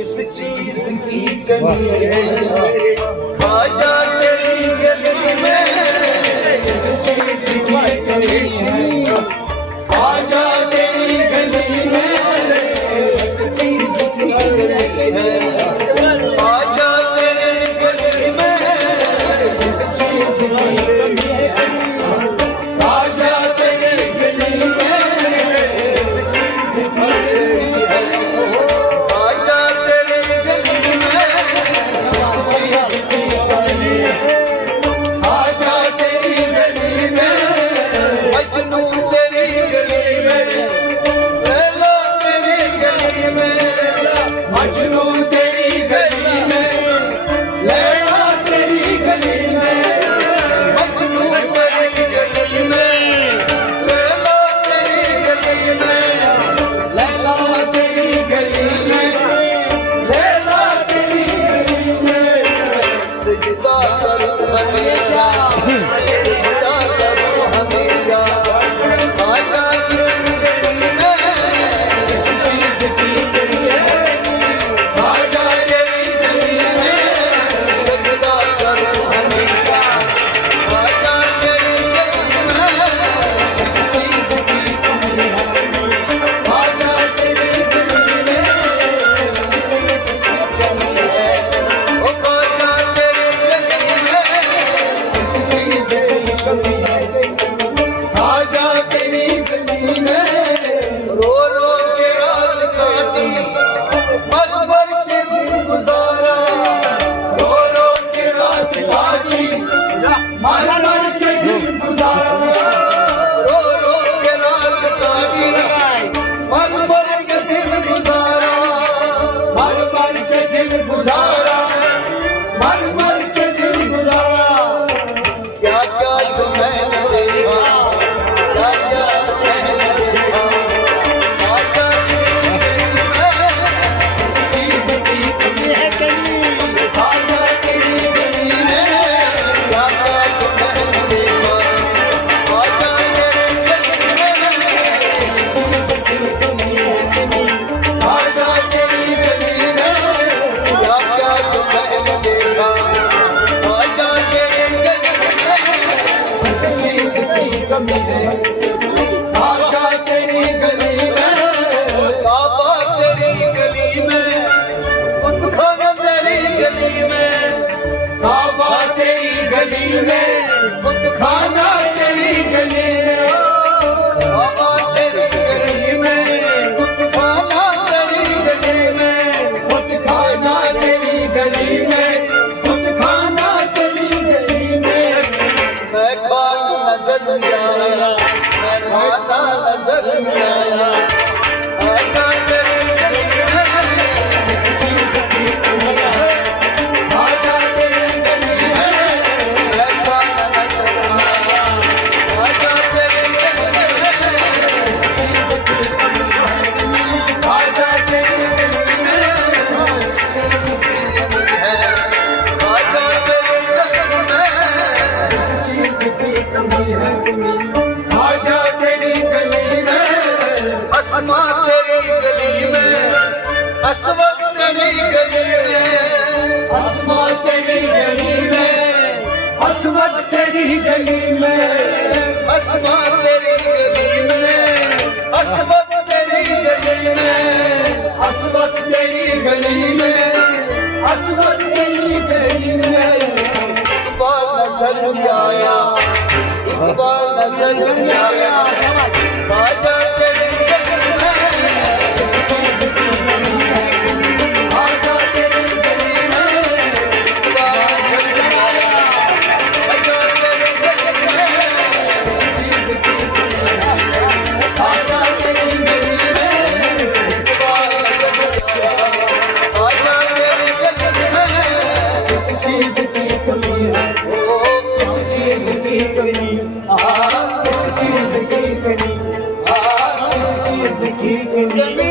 किस चीज की कमी है ख्वाजा तेरी गली में, किस चीज की कमी है ख्वाजा तेरी गली में, किस चीज की कमी है ख्वाजा तेरी गली में, किस चीज की कमी है ख्वाजा तेरी गली में, किस चीज की कमी है ख्वाजा तेरी गली में, किस चीज की कमी है ख्वाजा तेरी गली में, मजनू तेरी गली में, लैला तेरी गली में, मजनू तेरी गली में, लैला तेरी गली में, मजनू तेरी गली में, लैला तेरी गली में, लैला तेरी गली में, लैला तेरी गली में, सजदा करूं हमेशा, सजदा करूं हमेशा ख्वाजा तेरी गली में, किस चीज की कमी है ख्वाजा तेरी गली में, सजदा करूं हमेशा ख्वाजा तेरी गली में, किस चीज की कमी है ख्वाजा तेरी गली में, किस चीज की कमी है ओ ख्वाजा तेरी गली में, किस चीज की कमी है ख्वाजा तेरी गली में, रो रो के रात काटी मर मर के दिन गुजारा, रो रो के रात काटी मर मर के दिन गुजारा, रो रो के रात काटी मर मर के दिन गुजारा, मर मर के दिन गुजारा, मर मर के दिन गुजारा, क्या क्या जो मैंने देखा, क्या क्या जो मैंने देखा ख्वाजा तेरी गली में, किस चीज की कमी है ख्वाजा तेरी गली में, क्या क्या जो मैंने देखा ख्वाजा तेरी गली में, किस चीज की कमी है ख्वाजा तेरी गली में, क्या क्या जो मैंने देखा ख्वाजा तेरी गली में, किस चीज की कमी है ख्वाजा तेरी गली में, काबा तेरी गली में, बुतखाना तेरी गली में, काबा तेरी गली में, बुतखाना तेरी गली में, काबा तेरी गली में, बुतखाना तेरी गली में, बुतखाना तेरी गली में, बुतखाना तेरी गली में, मैं खाना नजर में आया, मैं खाना नजर में आया ख्वाजा तेरी गली में, किस चीज की कमी है ख्वाजा तेरी गली में, मैं खाना नजर में आया ख्वाजा तेरी गली में, किस चीज की कमी है ख्वाजा तेरी गली में, किस चीज की कमी है ख्वाजा तेरी गली में, किस चीज की कमी है ख्वाजा तेरी गली में, अस्मा तेरी गली में, अस्वद तेरी गली में, अस्मा तेरी गली में, अस्वद तेरी गली में, अस्मा तेरी गली में, अस्वद तेरी गली में, अस्वद तेरी गली में, अस्वद तेरी गली में, इकबाल नजर में आया, इकबाल नजर में आया ख्वाजा तेरी गली में, किस चीज की कमी है ख्वाजा तेरी गली में, इकबाल नजर में आया ख्वाजा तेरी गली में, किस चीज की कमी है ख्वाजा तेरी गली में, इकबाल नजर में आया ख्वाजा तेरी गली में, किस चीज की कमी है ओ किस चीज की कमी, किस चीज की कमी, किस चीज की कमी।